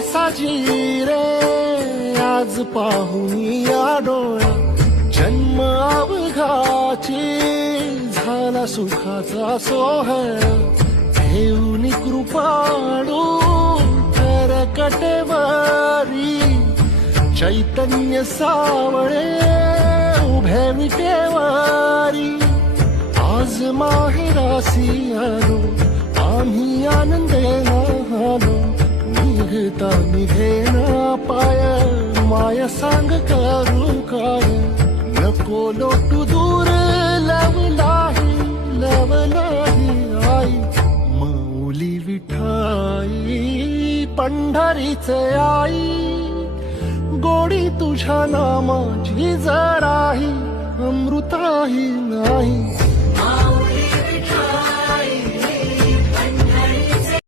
साजी रे आज पाहुनिया डोळ्या जन्म अवघाची झाला सुखाचा सोहळा घेऊन कृपाळू करकटेवारी चैतन्य सावळे उभे विटेवारी आज माहेरासी आलो आम्ही आनंदेना आलो निघता निघेना पाय माया सांग करू काय नको लोटू दूर लवलाही आई माऊली विठाई पंढरीचे आई गोडी तुझ्या नामाची जराही अमृताही नाही